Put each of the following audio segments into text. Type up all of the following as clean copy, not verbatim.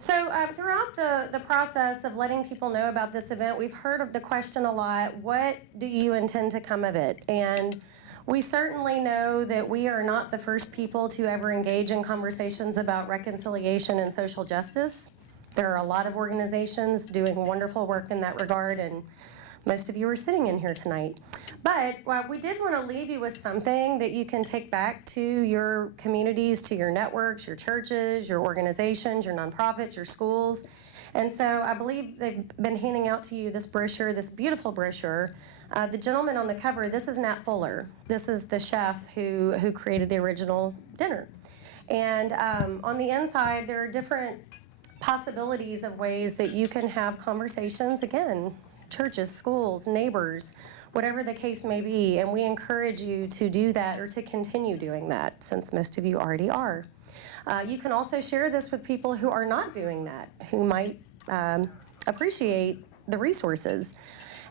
So throughout the process of letting people know about this event, we've heard of the question a lot, what do you intend to come of it? And we certainly know that we are not the first people to ever engage in conversations about reconciliation and social justice. There are a lot of organizations doing wonderful work in that regard, and most of you are sitting in here tonight. But we did want to leave you with something that you can take back to your communities, to your networks, your churches, your organizations, your nonprofits, your schools. And so I believe they've been handing out to you this brochure, this beautiful brochure. The gentleman on the cover, this is Nat Fuller. This is the chef who created the original dinner. And on the inside, there are different possibilities of ways that you can have conversations, again, churches, schools, neighbors, whatever the case may be, and we encourage you to do that or to continue doing that, since most of you already are. You can also share this with people who are not doing that, who might appreciate the resources.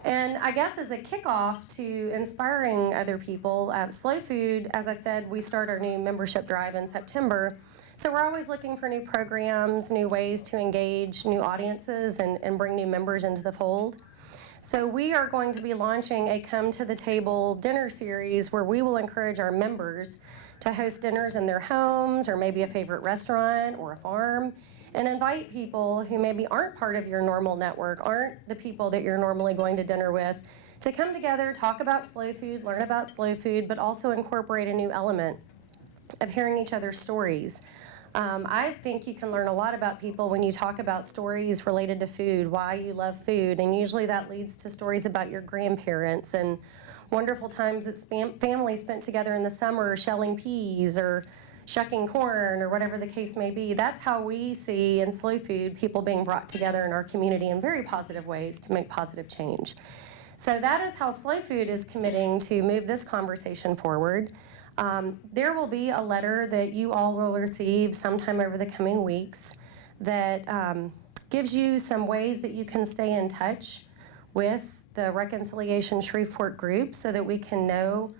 And I guess as a kickoff to inspiring other people, Slow Food, as I said, we start our new membership drive in September. So we're always looking for new programs, new ways to engage new audiences and bring new members into the fold. So we are going to be launching a Come to the Table dinner series where we will encourage our members to host dinners in their homes or maybe a favorite restaurant or a farm, and invite people who maybe aren't part of your normal network, aren't the people that you're normally going to dinner with, to come together, talk about slow food, learn about slow food, but also incorporate a new element of hearing each other's stories. I think you can learn a lot about people when you talk about stories related to food, why you love food, and usually that leads to stories about your grandparents and wonderful times that families spent together in the summer shelling peas or shucking corn or whatever the case may be. That's how we see in Slow Food people being brought together in our community in very positive ways to make positive change. So that is how Slow Food is committing to move this conversation forward. There will be a letter that you all will receive sometime over the coming weeks that gives you some ways that you can stay in touch with the Reconciliation Shreveport group so that we can know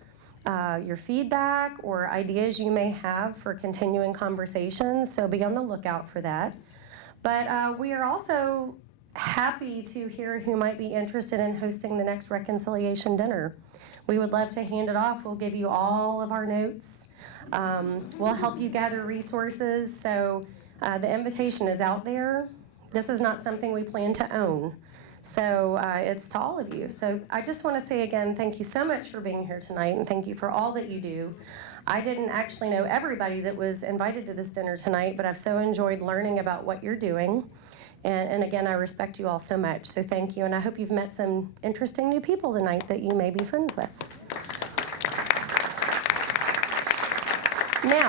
your feedback or ideas you may have for continuing conversations. So be on the lookout for that. But we are also happy to hear who might be interested in hosting the next reconciliation dinner. We would love to hand it off. We'll give you all of our notes. We'll help you gather resources. So the invitation is out there. This is not something we plan to own. So it's to all of you. So I just want to say again, thank you so much for being here tonight, and thank you for all that you do. I didn't actually know everybody that was invited to this dinner tonight, but I've so enjoyed learning about what you're doing. And again, I respect you all so much. So thank you, and I hope you've met some interesting new people tonight that you may be friends with. Now,